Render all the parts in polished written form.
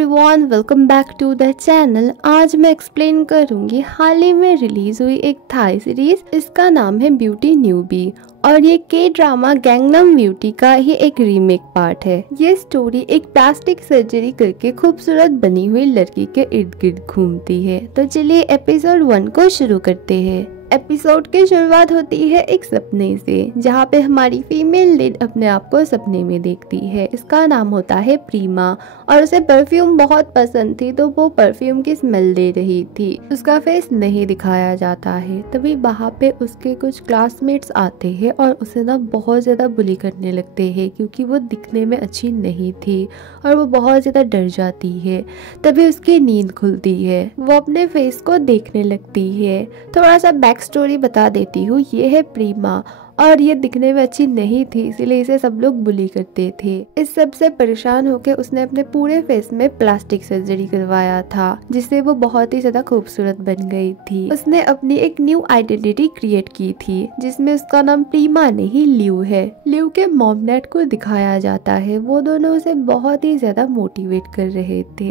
Everyone, welcome back to the channel. आज मैं explain करूंगी हाल ही में रिलीज हुई एक थाई सीरीज। इसका नाम है ब्यूटी न्यूबी और ये के ड्रामा गैंगनम ब्यूटी का ही एक रीमेक पार्ट है। ये स्टोरी एक प्लास्टिक सर्जरी करके खूबसूरत बनी हुई लड़की के इर्द गिर्द घूमती है। तो चलिए एपिसोड 1 को शुरू करते हैं। एपिसोड की शुरुआत होती है एक सपने से, जहाँ पे हमारी फीमेल लीड अपने आप को सपने में देखती है। इसका नाम होता है प्रीमा और उसे परफ्यूम बहुत पसंद थी, तो वो परफ्यूम की स्मेल दे रही थी। उसका फेस नहीं दिखाया जाता है। तभी वहाँ पे उसके कुछ क्लासमेट्स आते हैं और उसे ना बहुत ज्यादा बुली करने लगते हैं, क्योंकि वो दिखने में अच्छी नहीं थी और वो बहुत ज्यादा डर जाती है। तभी उसकी नींद खुलती है, वो अपने फेस को देखने लगती है। थोड़ा सा बैक स्टोरी बता देती हूँ। ये है प्रीमा और ये दिखने में अच्छी नहीं थी, इसीलिए इसे सब लोग बुली करते थे। इस सब से परेशान होकर उसने अपने पूरे फेस में प्लास्टिक सर्जरी करवाया था, जिससे वो बहुत ही ज्यादा खूबसूरत बन गई थी। उसने अपनी एक न्यू आइडेंटिटी क्रिएट की थी, जिसमें उसका नाम प्रीमा नहीं ल्यू है। ल्यू के मॉम डैड को दिखाया जाता है, वो दोनों उसे बहुत ही ज्यादा मोटिवेट कर रहे थे।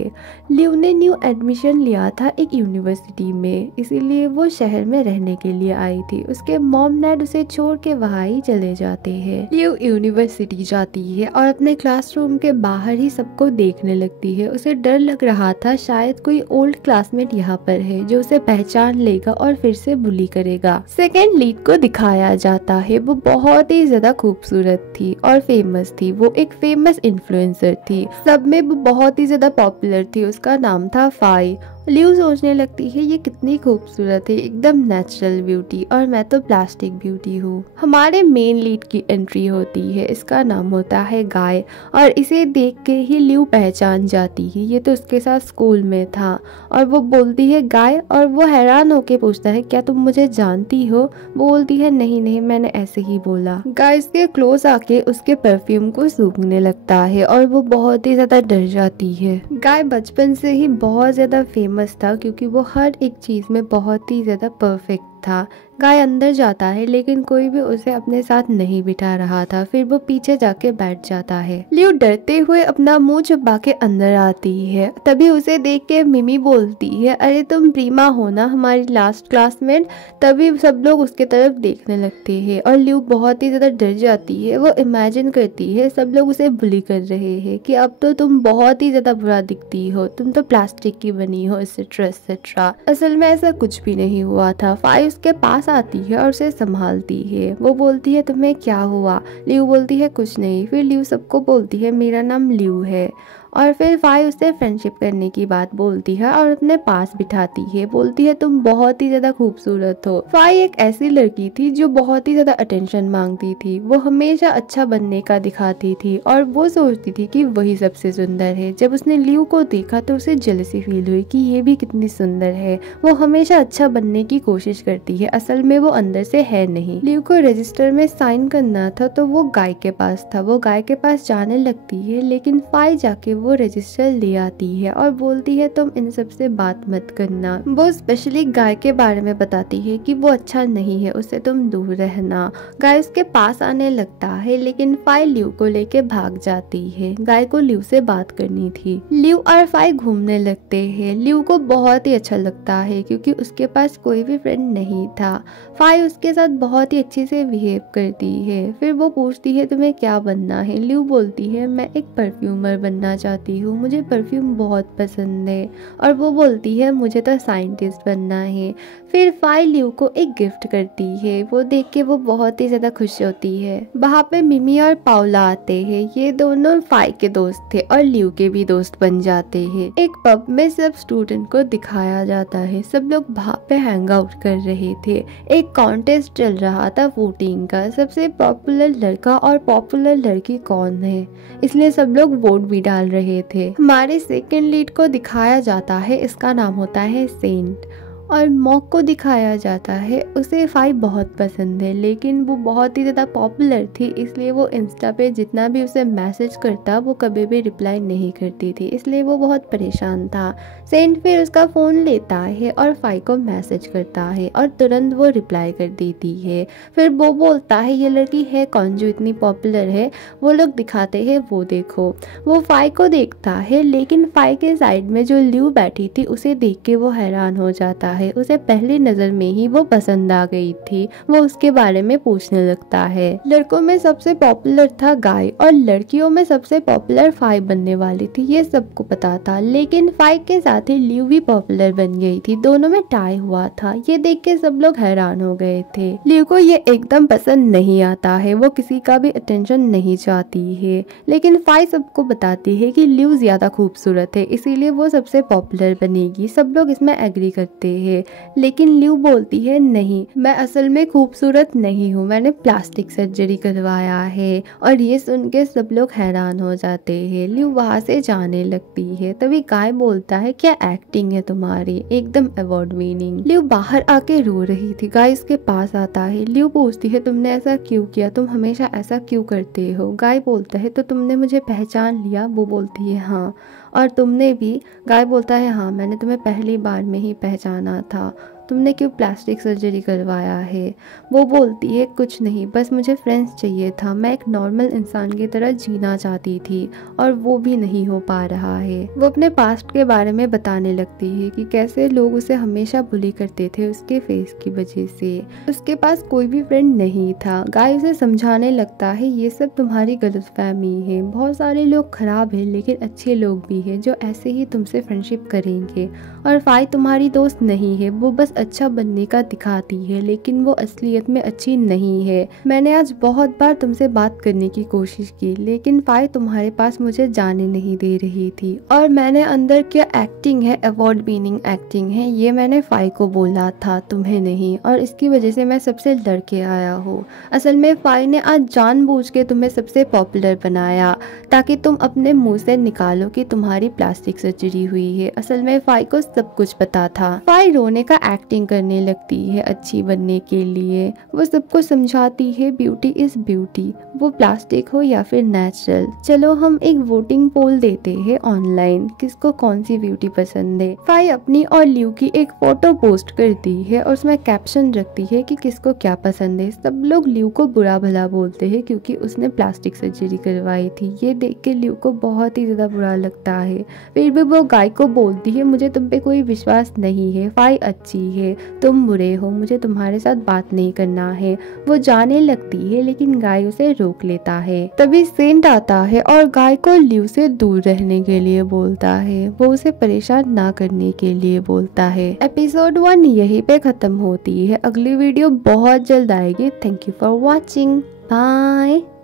ल्यू ने न्यू एडमिशन लिया था एक यूनिवर्सिटी में, इसीलिए वो शहर में रहने के लिए आई थी। उसके मॉम डैड उसे छोड़ के वहाँ ही चले जाते हैं। ल्यू यूनिवर्सिटी जाती है और अपने क्लासरूम के बाहर ही सबको देखने लगती है। उसे डर लग रहा था शायद कोई ओल्ड क्लासमेट यहाँ पर है जो उसे पहचान लेगा और फिर से बुली करेगा। सेकेंड लीड को दिखाया जाता है, वो बहुत ही ज्यादा खूबसूरत थी और फेमस थी। वो एक फेमस इन्फ्लुएंसर थी, सब में वो बहुत ही ज्यादा पॉपुलर थी। उसका नाम था फाई। ल्यू सोचने लगती है ये कितनी खूबसूरत है, एकदम नेचुरल ब्यूटी, और मैं तो प्लास्टिक ब्यूटी हूँ। हमारे मेन लीड की एंट्री होती है, इसका नाम होता है गाय और इसे देख के ही ल्यू पहचान जाती है, ये तो उसके साथ स्कूल में था। और वो बोलती है गाय, और वो हैरान होके पूछता है क्या तुम मुझे जानती हो? वो बोलती है नहीं नहीं, मैंने ऐसे ही बोला। गाय इसके क्लोज आके उसके परफ्यूम को सूंघने लगता है और वो बहुत ही ज्यादा डर जाती है। गाय बचपन से ही बहुत ज्यादा फेमस था, क्योंकि वो हर एक चीज में बहुत ही ज्यादा परफेक्ट था। गाय अंदर जाता है लेकिन कोई भी उसे अपने साथ नहीं बिठा रहा था, फिर वो पीछे जाके बैठ जाता है। ल्यू डरते हुए अपना मुंह छुपा के अंदर आती है। तभी उसे देख के मिमी बोलती है अरे तुम प्रीमा हो ना, हमारी लास्ट क्लासमेट। तभी सब लोग उसके तरफ देखने लगते हैं और ल्यू बहुत ही ज्यादा डर जाती है। वो इमेजिन करती है सब लोग उसे बुली कर रहे हैं कि अब तो तुम बहुत ही ज्यादा बुरा दिखती हो, तुम तो प्लास्टिक की बनी हो, एक्सेट्रा एक्सेट्रा। असल में ऐसा कुछ भी नहीं हुआ था। फाई उसके पास आती है और उसे संभालती है। वो बोलती है तुम्हें क्या हुआ? ल्यू बोलती है कुछ नहीं। फिर ल्यू सबको बोलती है मेरा नाम ल्यू है। और फिर फाई उससे फ्रेंडशिप करने की बात बोलती है और अपने पास बिठाती है। बोलती है तुम बहुत ही ज्यादा खूबसूरत हो। फाई एक ऐसी लड़की थी जो बहुत ही ज्यादा अटेंशन मांगती थी। वो हमेशा अच्छा बनने का दिखाती थी और वो सोचती थी कि वही सबसे सुंदर है। जब उसने ल्यू को देखा तो उसे जेलसी फील हुई कि ये भी कितनी सुंदर है। वो हमेशा अच्छा बनने की कोशिश करती है, असल में वो अंदर से है नहीं। ल्यू को रजिस्टर में साइन करना था, तो वो गाय के पास था। वो गाय के पास जाने लगती है, लेकिन फाई जाके वो रजिस्टर ले आती है और बोलती है तुम इन सब से बात मत करना। वो स्पेशली गाय के बारे में बताती है कि वो अच्छा नहीं है, उससे तुम दूर रहना। गाय उसके पास आने लगता है, लेकिन फाई ल्यू को लेके भाग जाती है। गाय को ल्यू से बात करनी थी। ल्यू और फाई घूमने लगते हैं। ल्यू को बहुत ही अच्छा लगता है, क्योंकि उसके पास कोई भी फ्रेंड नहीं था। फाई उसके साथ बहुत ही अच्छे से बिहेव करती है। फिर वो पूछती है तुम्हें क्या बनना है? ल्यू बोलती है मैं एक परफ्यूमर बनना चाहती हूँ, मुझे परफ्यूम बहुत पसंद है। और वो बोलती है मुझे तो साइंटिस्ट बनना है। फिर फाई ल्यू को एक गिफ्ट करती है, वो देख के वो बहुत ही ज्यादा खुश होती है। वहाँ पे मिमी और पाउला आते हैं। ये दोनों फाई के दोस्त थे और ल्यू के भी दोस्त बन जाते हैं। एक पब में सब स्टूडेंट को दिखाया जाता है, सब लोग वहाँ पे हैंग आउट कर रहे थे। एक कॉन्टेस्ट चल रहा था वोटिंग का, सबसे पॉपुलर लड़का और पॉपुलर लड़की कौन है, इसलिए सब लोग वोट भी डाल रहे थे। हमारे सेकंड लीड को दिखाया जाता है, इसका नाम होता है सेंट। और मॉक को दिखाया जाता है उसे फाई बहुत पसंद है, लेकिन वो बहुत ही ज़्यादा पॉपुलर थी, इसलिए वो इंस्टा पे जितना भी उसे मैसेज करता वो कभी भी रिप्लाई नहीं करती थी, इसलिए वो बहुत परेशान था। सेंट फिर उसका फ़ोन लेता है और फाई को मैसेज करता है और तुरंत वो रिप्लाई कर देती है। फिर वो बोलता है ये लड़की है कौन जो इतनी पॉपुलर है, वो लोग दिखाते हैं वो देखो। वो फाई को देखता है, लेकिन फाई के साइड में जो ल्यू बैठी थी उसे देख के वो हैरान हो जाता है। उसे पहली नज़र में ही वो पसंद आ गई थी। वो उसके बारे में पूछने लगता है। लड़कों में सबसे पॉपुलर था गाय और लड़कियों में सबसे पॉपुलर फाई बनने वाली थी, ये सबको पता था। लेकिन फाई के साथ ही ल्यू भी पॉपुलर बन गई थी, दोनों में टाई हुआ था। ये देख के सब लोग हैरान हो गए थे। ल्यू को ये एकदम पसंद नहीं आता है, वो किसी का भी अटेंशन नहीं चाहती है। लेकिन फाई सबको बताती है कि ल्यू ज्यादा खूबसूरत है, इसीलिए वो सबसे पॉपुलर बनेगी। सब लोग इसमें एग्री करते हैं, लेकिन ल्यू बोलती है नहीं, मैं असल में खूबसूरत नहीं हूँ, मैंने प्लास्टिक सर्जरी करवाया है। और ये सुन के सब लोग हैरान हो जाते हैं। ल्यू वहाँ से जाने लगती है। तभी गाय बोलता है क्या एक्टिंग है तुम्हारी, एकदम अवार्ड विनिंग। ल्यू बाहर आके रो रही थी। गाय उसके पास आता है। ल्यू पूछती है तुमने ऐसा क्यों किया, तुम हमेशा ऐसा क्यों करते हो। गाय बोलता है तो तुमने मुझे पहचान लिया। वो बोलती है हाँ, और तुमने भी। गाय बोलता है हाँ, मैंने तुम्हें पहली बार में ही पहचाना था। तुमने क्यों प्लास्टिक सर्जरी करवाया है। वो बोलती है कुछ नहीं, बस मुझे फ्रेंड्स चाहिए था, मैं एक नॉर्मल इंसान की तरह जीना चाहती थी और वो भी नहीं हो पा रहा है। वो अपने पास्ट के बारे में बताने लगती है कि कैसे लोग उसे हमेशा बुली करते थे उसके फेस की वजह से। उसके पास कोई भी फ्रेंड नहीं था। गाय उसे समझाने लगता है ये सब तुम्हारी गलतफहमी है, बहुत सारे लोग खराब हैं लेकिन अच्छे लोग भी हैं जो ऐसे ही तुमसे फ्रेंडशिप करेंगे। और फाई तुम्हारी दोस्त नहीं है, वो बस अच्छा बनने का दिखाती है, लेकिन वो असलियत में अच्छी नहीं है। मैंने आज बहुत बार तुमसे बात करने की कोशिश की, लेकिन फाई तुम्हारे पास मुझे जाने नहीं दे रही थी। और मैंने अंदर क्या एक्टिंग है, अवार्ड विनिंग एक्टिंग है, ये मैंने फाई को बोला था, तुम्हें नहीं। और इसकी वजह से मैं सबसे डर के आया हूँ। असल में फाई ने आज जानबूझ के तुम्हें सबसे पॉपुलर बनाया ताकि तुम अपने मुंह से निकालो कि तुम्हारी प्लास्टिक सर्जरी हुई है। असल में फाई को सब कुछ पता था। फाई रोने का एक्टिंग करने लगती है अच्छी बनने के लिए। वो सबको समझाती है ब्यूटी इज ब्यूटी, वो प्लास्टिक हो या फिर नेचुरल। चलो हम एक वोटिंग पोल देते हैं ऑनलाइन, किसको कौन सी ब्यूटी पसंद है। फाई अपनी और ल्यू की एक फोटो पोस्ट करती है और उसमें कैप्शन रखती है कि किसको क्या पसंद है। सब लोग ल्यू को बुरा भला बोलते हैं क्योंकि उसने प्लास्टिक सर्जरी करवाई थी। ये देख के ल्यू को बहुत ही ज्यादा बुरा लगता है। फिर भी वो गाय को बोलती है मुझे तुम पे कोई विश्वास नहीं है, फाई अच्छी है, तुम बुरे हो, मुझे तुम्हारे साथ बात नहीं करना है। वो जाने लगती है, लेकिन गाय उसे रोक लेता है। तभी सेंट आता है और गाय को ल्यू से दूर रहने के लिए बोलता है, वो उसे परेशान ना करने के लिए बोलता है। एपिसोड 1 यहीं पे खत्म होती है। अगली वीडियो बहुत जल्द आएगी। Thank you for watching, bye.